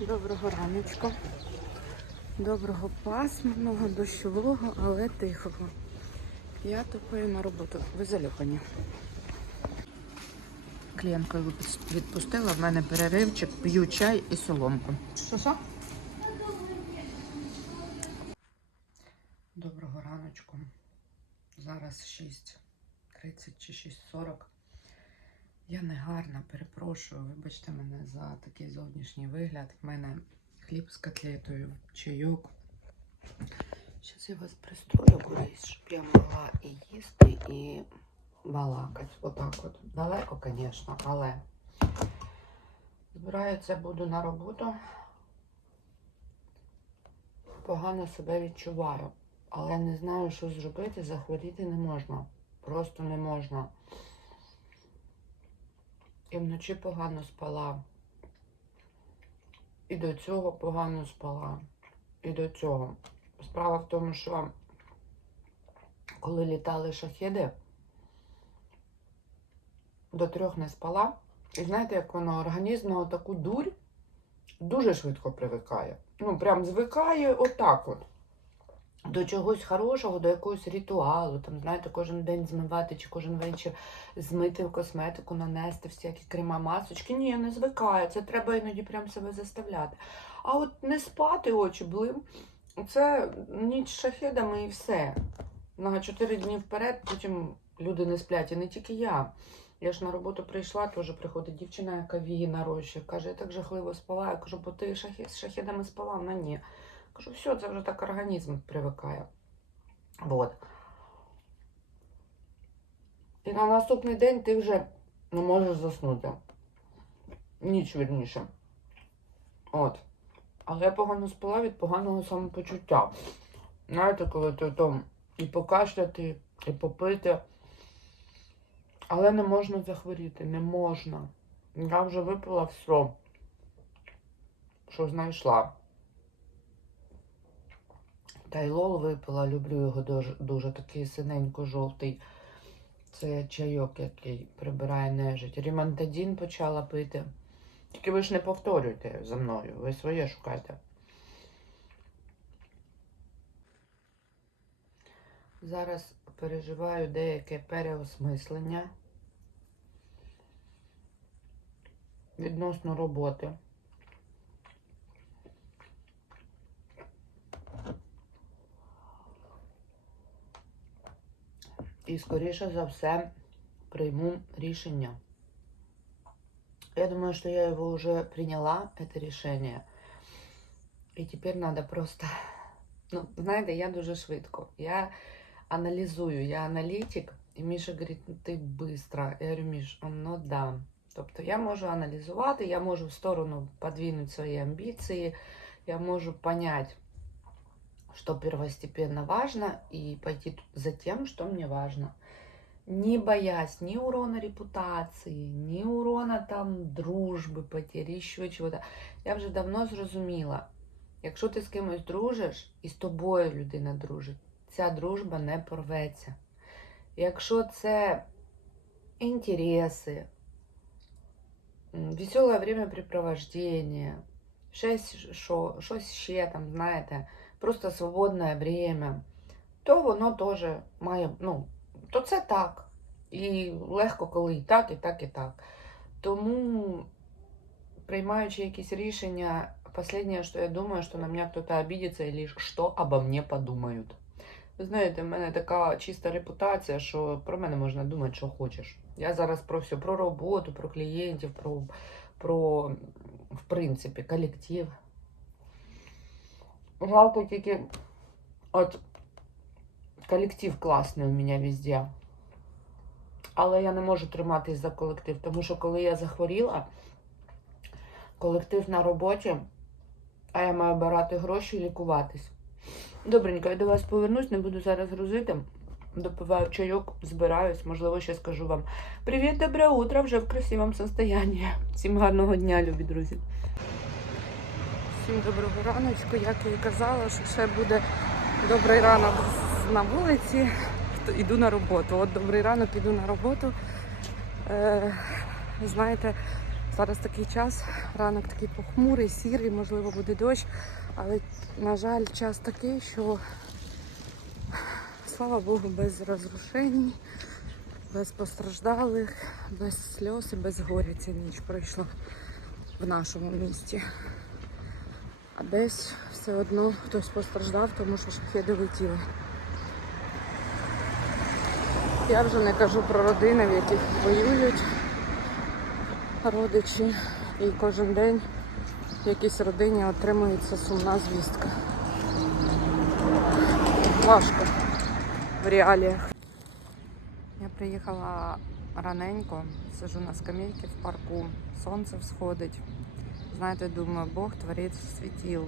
Доброго раночка, Доброго пасмурного, дощового, але тихого. Я топаю на роботу. Ви залюхані. Клієнтку відпустила, в мене переривчик, п'ю чай і соломку. Що що? Доброго раночку. Зараз 6.30 чи 6.40. Я не гарна, перепрошую. Вибачте мене за такий зовнішній вигляд. В мене хліб з котлетою, чайок. Зараз я вас пристрою кудись, щоб я могла і їсти, і балакати. Отак от. Далеко, звісно, але збираюся, буду на роботу. Погано себе відчуваю, але не знаю, що зробити. Захворіти не можна. Просто не можна. І вночі погано спала. І до цього погано спала. І до цього. Справа в тому, що коли літали шахеди, до трьох не спала. І знаєте, як воно організм на таку дурь дуже швидко привикає. Ну, прям звикає отак от. До чогось хорошого, до якогось ритуалу, там, знаєте, кожен день змивати чи кожен вечір змити в косметику, нанести всякі крема, масочки. Ні, я не звикає. Це треба іноді прям себе заставляти. А от не спати очі блим, це ніч з шахедами і все. На 4 дні вперед, потім люди не сплять. І не тільки я. Я ж на роботу прийшла, теж приходить дівчина, яка віє на рощі. Каже, я так жахливо спала. Я кажу, бо ти шахи- з шахедами спала? Вона ні. Кажу, все, це вже так організм привикає. Вот. І на наступний день ти вже не можеш заснути. Ніч вірніше. От. Але я погано спала від поганого самопочуття. Знаєте, коли ти там і покашляти, і попити. Але не можна захворіти, не можна. Я вже випила все, що знайшла. Тайлол випила, люблю його дуже, дуже такий синенько-жовтий. Це чайок, який прибирає нежить. Рімантадін почала пити. Тільки ви ж не повторюйте за мною, ви своє шукайте. Зараз переживаю деяке переосмислення відносно роботи. І, скоріше за все, прийму рішення. Я думаю, что я его уже приняла, это решение. І тепер треба просто. Ну, знаєте, я дуже швидко. Я аналізую, я аналітик, і Міша говорить, ну ти швидко. Я говорю, Міш, ну да. Тобто я можу аналізувати, я можу в сторону подвинуть свої амбіції, я можу понять, что первостепенно важно, и пойти за тем, что мне важно. Не боясь ни урона репутації, ні урона там дружби, потері, ще чого-то. Я вже давно зрозуміла, якщо ти з кимось дружиш, і з тобою людина дружить, ця дружба не порветься. Якщо це інтереси, веселе времяпрепровождение, щось, що, щось ще там, знаєте, просто свободне время, то воно теж має, ну, то це так. І легко, коли і так, і так, і так. Тому, приймаючи якісь рішення, останнє, що я думаю, що на мене хтось обидиться, і що обо мне подумають. Ви знаєте, в мене така чиста репутація, що про мене можна думати, що хочеш. Я зараз про все, про роботу, про клієнтів, про, про в принципі, колектив. Жалко тільки, от колектив класний у мене везде. Але я не можу триматись за колектив, тому що коли я захворіла, колектив на роботі, а я маю брати гроші і лікуватись. Добренько, я до вас повернусь, не буду зараз грузити. Допиваю чайок, збираюсь, можливо, ще скажу вам. Привіт, добре утро, вже в красивому состоянні. Всім гарного дня, любі друзі. Всім доброго раночку, як я і казала, що ще буде добрий ранок на вулиці. То Іду на роботу. От добрий ранок, іду на роботу. Е, знаєте, Зараз такий час, ранок такий похмурий, сірий, можливо, буде дощ, але, на жаль, час такий, що слава Богу, без розрушень, без постраждалих, без сльоз і без горя ця ніч пройшла в нашому місті. А десь все одно хтось постраждав, тому що шахеди летіли. Я вже не кажу про родини, в яких воюють родичі. І кожен день в якійсь родині отримується сумна звістка. Важко в реаліях. Я приїхала раненько, сижу на скамейці в парку, сонце всходить. Знаєте, думаю, Бог творец светил.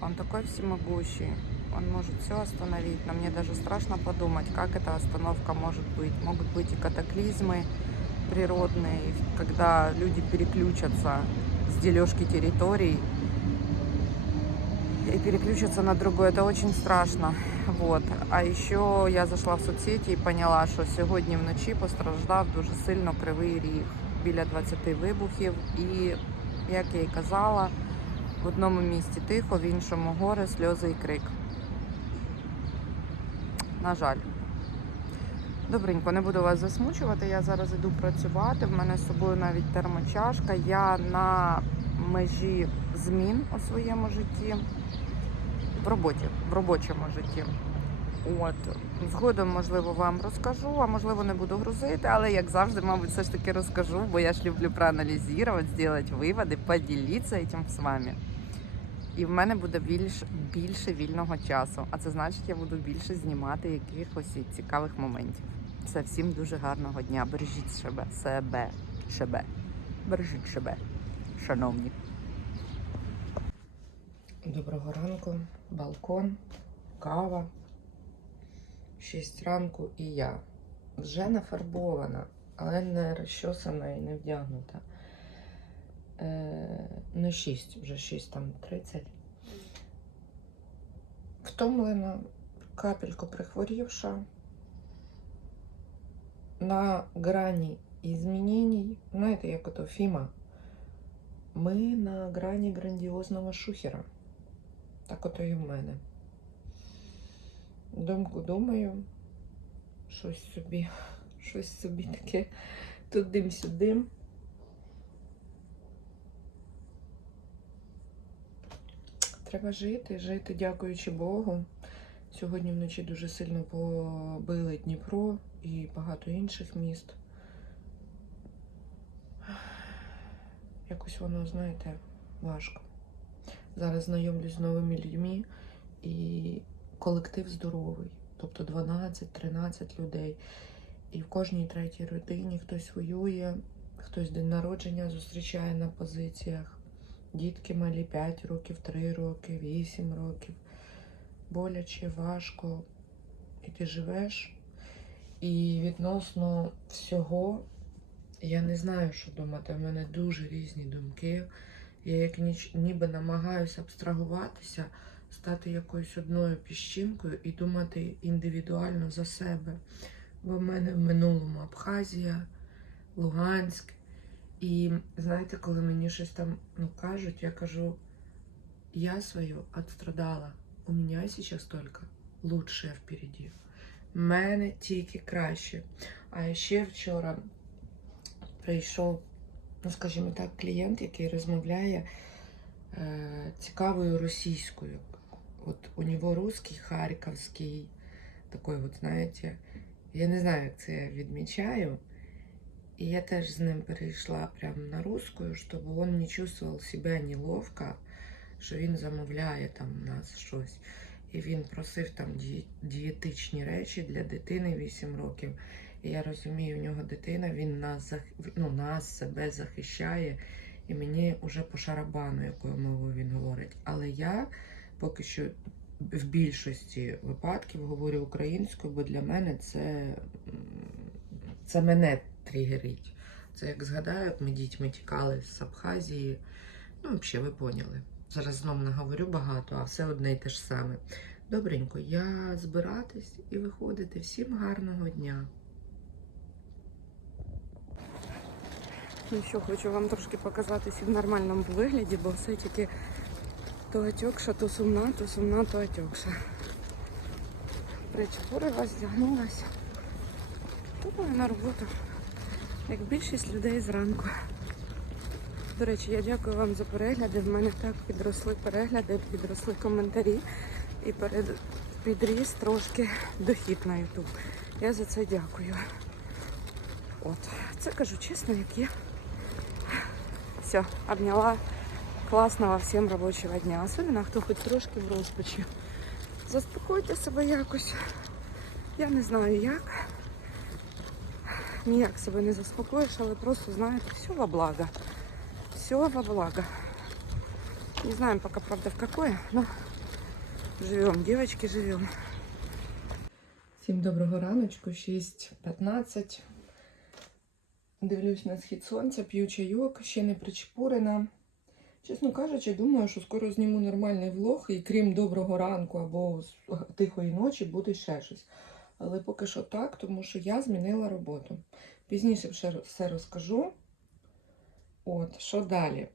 Он такой всемогущий. Он может все остановить. Но мне даже страшно подумать, как эта остановка может быть. Могут быть и катаклизмы природные, когда люди переключатся с дележки территорий и переключатся на другое. Это очень страшно. Вот. А еще я зайшла в соцсети і поняла, що сьогодні вночі постраждав дуже сильно кривий ріг Біля 20 вибухів. І, як я й казала, в одному місці тихо, в іншому горе, сльози і крик. На жаль. Добренько, не буду вас засмучувати. Я зараз іду працювати. В мене з собою навіть термочашка. Я на межі змін у своєму житті. В роботі, в робочому житті. От згодом, можливо, вам розкажу, а можливо, не буду грузити, але як завжди, мабуть, все ж таки розкажу, бо я ж люблю проаналізувати, зробити виводи, поділитися цим з вами. І в мене буде більш, більше вільного часу. А це значить, я буду більше знімати якихось цікавих моментів. Все, всім дуже гарного дня. Бережіть себе, себе, себе. Бережіть себе, шановні. Доброго ранку, балкон, кава. 6 ранку і я. Вже нафарбована, але не розчосана і не вдягнута. Е, не 6, вже 6 там 30. Втомлена, капельку прихворівша. На грані змінень, знаєте, як ото Фіма. Ми на грані грандіозного шухера. Так ото і в мене. Думку думаю, щось собі, щось собі таке туди-сюди. Треба жити, жити, дякуючи Богу. Сьогодні вночі дуже сильно побили Дніпро і багато інших міст. Якось воно, знаєте, важко. Зараз знайомлюсь з новими людьми і колектив здоровий, тобто 12-13 людей. І в кожній третій родині хтось воює, хтось день народження зустрічає на позиціях. Дітки малі 5 років, 3 роки, 8 років. Боляче, важко. І ти живеш. І відносно всього я не знаю, що думати. У мене дуже різні думки. Я як ніч, ніби намагаюся абстрагуватися, стати якоюсь одною піщинкою і думати індивідуально за себе. Бо в мене в минулому Абхазія, Луганськ. І знаєте, коли мені щось там ну, кажуть, я кажу, я свою отстрадала. У мене зараз тільки лучше впереді. В мене тільки краще. А ще вчора прийшов, ну скажімо так, клієнт, який розмовляє е, цікавою російською. От у нього русський, харківський, такий, от, знаєте, я не знаю, як це я відмічаю. И я теж з ним перейшла прямо на русскую, щоб він не чувствував себе неловко, що він замовляє там у нас щось. І він просив там ді- дієтичні речі для дитини 8 років. І я розумію, у нього дитина, він нас, ну, нас себе захищає. І мені вже по шарабану, якою мовою він говорить. Але я поки що в більшості випадків говорю українською, бо для мене це, це мене тригерить. Це як згадаю, ми дітьми тікали з Абхазії. Ну, взагалі, ви поняли. Зараз знов не говорю багато, а все одне й те ж саме. Добренько, я збиратись і виходити. Всім гарного дня. Ну що, хочу вам трошки показатись в нормальному вигляді, бо все тільки то отекша, то сумна, то сумна, то отекша. Причепурилась, вдягнулась. Думаю на роботу, як більшість людей зранку. До речі, я дякую вам за перегляди. В мене так підросли перегляди, підросли коментарі і перед підріс трошки дохід на YouTube. Я за це дякую. От, це кажу чесно, як є. Все, обняла класного всім робочого дня. Особливо, хто хоч трошки в розпачі. Заспокойте себе якось. Я не знаю як. Ніяк себе не заспокоїш, але просто знаєте, все во благо. Все во благо. Не знаем пока, правда, в какое, но живем, девочки, живем. Всім доброго раночку, 6.15. Дивлюсь на схід сонця, п'ю чайок, ще не причепурена. Чесно кажучи, думаю, що скоро зніму нормальний влог, і крім доброго ранку або тихої ночі буде ще щось. Але поки що так, тому що я змінила роботу. Пізніше ще все розкажу. От, що далі?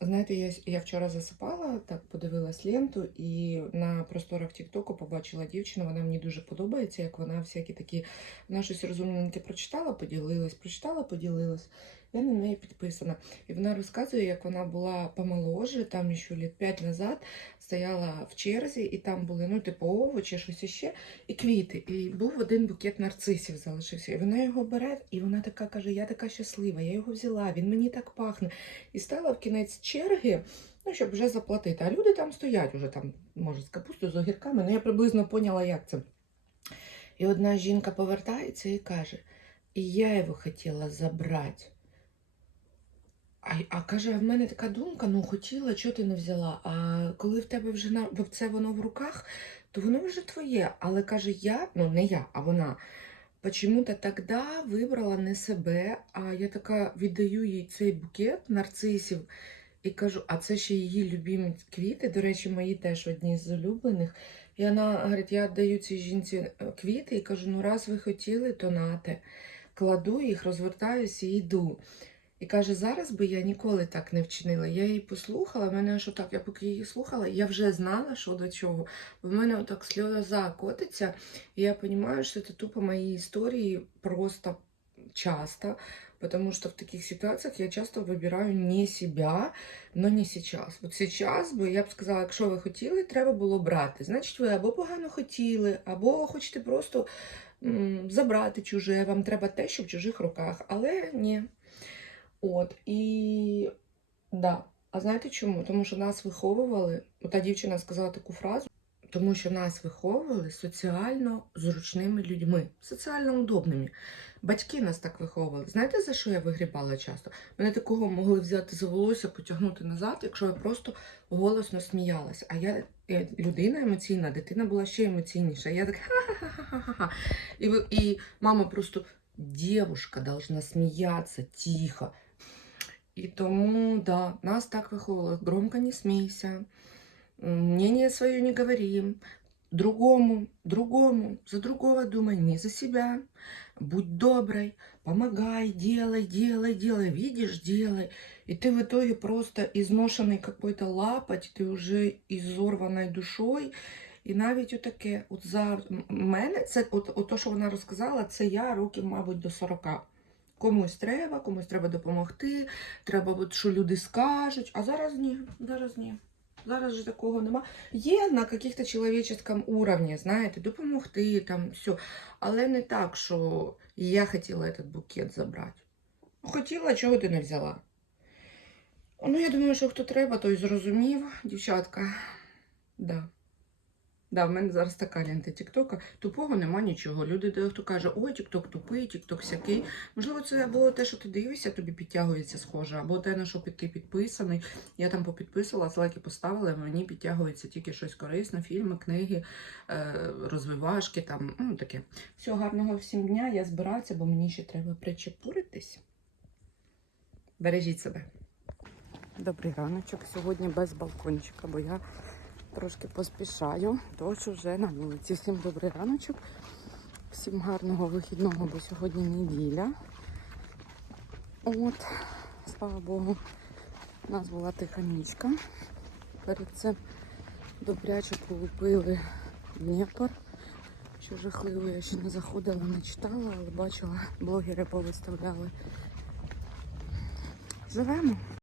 Знаєте, я, я вчора засипала, так подивилась ленту, і на просторах Тіктоку побачила дівчину. Вона мені дуже подобається, як вона всякі такі, вона щось розумненьке прочитала, поділилась, прочитала, поділилась. Я на неї підписана. І вона розказує, як вона була помоложе, там ще літ 5 назад стояла в черзі, і там були, ну, типу, овочі, щось іще, і квіти. І був один букет нарцисів залишився. І вона його бере, і вона така каже: Я така щаслива, я його взяла, він мені так пахне. І стала в кінець черги, ну, щоб вже заплатити. А люди там стоять уже там, може, з капустою, з огірками. Ну, я приблизно поняла, як це. І одна жінка повертається і каже: І я його хотіла забрати. А, а каже, а в мене така думка, ну хотіла, чого ти не взяла? А коли в тебе вже на в- це воно в руках, то воно вже твоє. Але каже, я, ну не я, а вона. Почему-то тогда вибрала не себе, а я така віддаю їй цей букет нарцисів і кажу, а це ще її любимі квіти. До речі, мої теж одні з улюблених. І вона говорить, я віддаю цій жінці е, квіти і кажу, ну раз ви хотіли, то нате. Кладу їх, розвертаюся і йду. І каже, зараз би я ніколи так не вчинила. Я її послухала, мене аж отак, я поки її слухала, я вже знала, що до чого. В мене отак сльоза котиться, і я розумію, що це тупо мої історії просто часто, потому что в таких ситуациях я часто вибираю не себя, но не сейчас. От сейчас би я б сказала, якщо ви хотіли, треба було брати. Значить, ви або погано хотіли, або хочете просто м, забрати чуже, вам треба те, що в чужих руках. Але ні. От, і да. А знаєте чому? Тому що нас виховували, та дівчина сказала таку фразу, тому що нас виховували соціально зручними людьми, соціально удобними. Батьки нас так виховували. Знаєте, за що я вигрібала часто? Мене такого могли взяти за волосся, потягнути назад, якщо я просто голосно сміялася. А я, людина емоційна, дитина була ще емоційніша. Я так ха-ха-ха-ха-ха. І, і мама просто девушка должна сміятися тихо. І тому, да, нас так виховували. Громко не смійся, мнение свое не говори, другому, другому, за другого думай, не за себя. Будь доброй, помогай, делай, делай, делай, видишь, делай. И ты в итоге просто изношенный какой-то лапоть, ти вже ізорваною душою. І навіть отаке, от за м- мене, це от, от то, що вона розказала, це я років, мабуть, до 40. Комусь треба, комусь треба допомогти, треба, от, що люди скажуть. А зараз ні, зараз ні. Зараз же такого нема. Є на каких-то чоловіческом уровні, знаєте, допомогти там все. Але не так, що я хотіла этот букет забрати. Хотіла, чого ти не взяла? Ну, я думаю, що хто треба, той зрозумів, дівчатка. Да. Да, в мене зараз така лента Тіктока. Тупого нема нічого. Люди дехто каже, ой, Тікток тупий, Тікток сякий. Можливо, це або те, що ти дивишся, тобі підтягується схоже, або те, на що ти підписаний. Я там попідписувала, лайки поставила, мені підтягується тільки щось корисне, фільми, книги, е, розвивашки, там, ну таке. Всього гарного всім дня, я збираюся, бо мені ще треба причепуритись. Бережіть себе. Добрий раночок. Сьогодні без балкончика, бо я трошки поспішаю, тож вже на вулиці. Всім добрий раночок, всім гарного вихідного, бо сьогодні неділя. От, слава Богу, у нас була тиха нічка. Перед цим добряче полупили Дніпр. Що жахливо, я ще не заходила, не читала, але бачила, блогери повиставляли. Живемо.